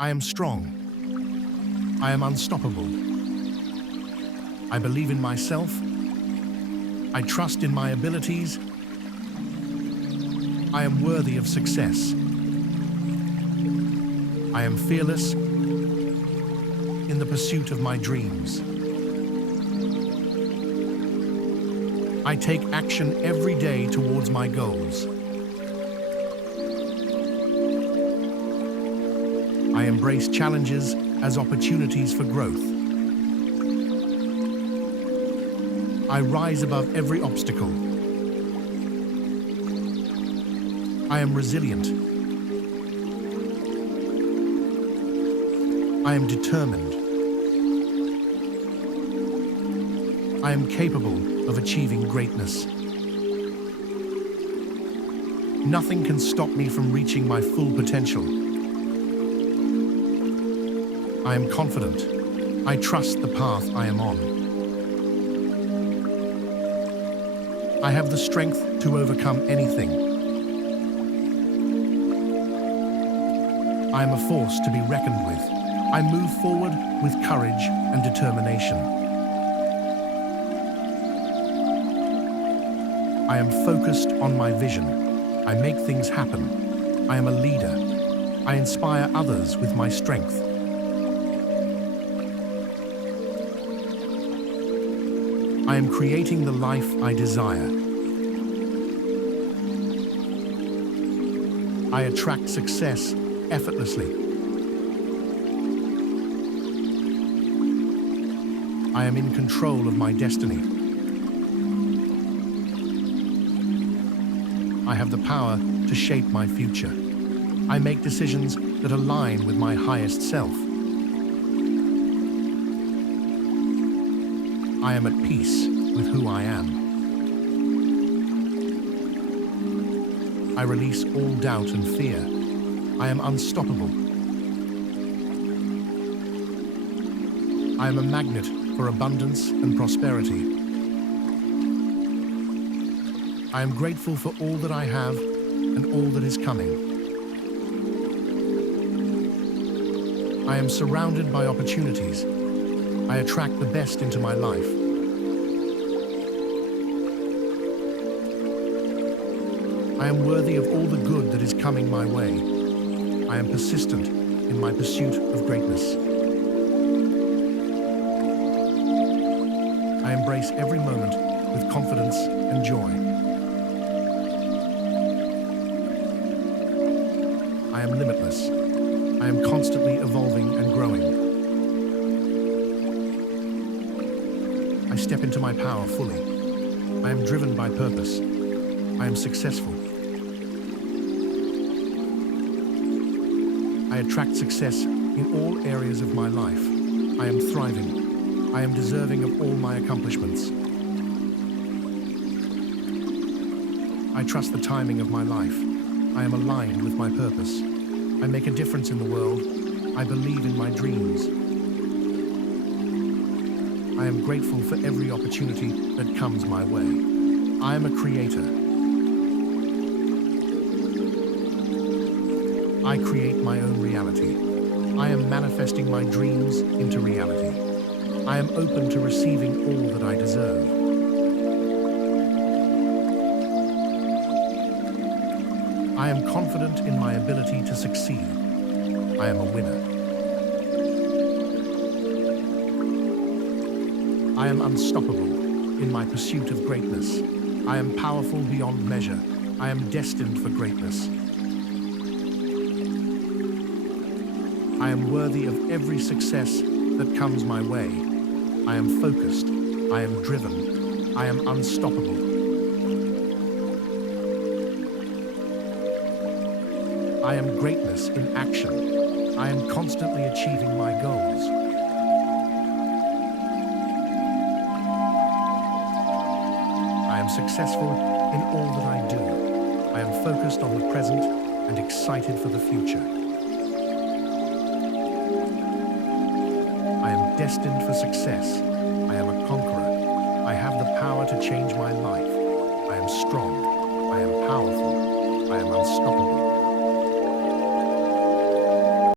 I am strong. I am unstoppable. I believe in myself. I trust in my abilities. I am worthy of success. I am fearless in the pursuit of my dreams. I take action every day towards my goals. I embrace challenges as opportunities for growth. I rise above every obstacle. I am resilient. I am determined. I am capable of achieving greatness. Nothing can stop me from reaching my full potential. I am confident. I trust the path I am on. I have the strength to overcome anything. I am a force to be reckoned with. I move forward with courage and determination. I am focused on my vision. I make things happen. I am a leader. I inspire others with my strength. I am creating the life I desire. I attract success effortlessly. I am in control of my destiny. I have the power to shape my future. I make decisions that align with my highest self. I am at peace with who I am. I release all doubt and fear. I am unstoppable. I am a magnet for abundance and prosperity. I am grateful for all that I have and all that is coming. I am surrounded by opportunities. I attract the best into my life. I am worthy of all the good that is coming my way. I am persistent in my pursuit of greatness. I embrace every moment with confidence and joy. I am limitless. I am constantly evolving and growing. I step into my power fully. I am driven by purpose. I am successful. I attract success in all areas of my life. I am thriving. I am deserving of all my accomplishments. I trust the timing of my life. I am aligned with my purpose. I make a difference in the world. I believe in my dreams. I am grateful for every opportunity that comes my way. I am a creator. I create my own reality. I am manifesting my dreams into reality. I am open to receiving all that I deserve. I am confident in my ability to succeed. I am a winner. I am unstoppable in my pursuit of greatness. I am powerful beyond measure. I am destined for greatness. I am worthy of every success that comes my way. I am focused. I am driven. I am unstoppable. I am greatness in action. I am constantly achieving my goals. I am successful in all that I do. I am focused on the present and excited for the future. I am destined for success. I am a conqueror. I have the power to change my life. I am strong. I am powerful. I am unstoppable.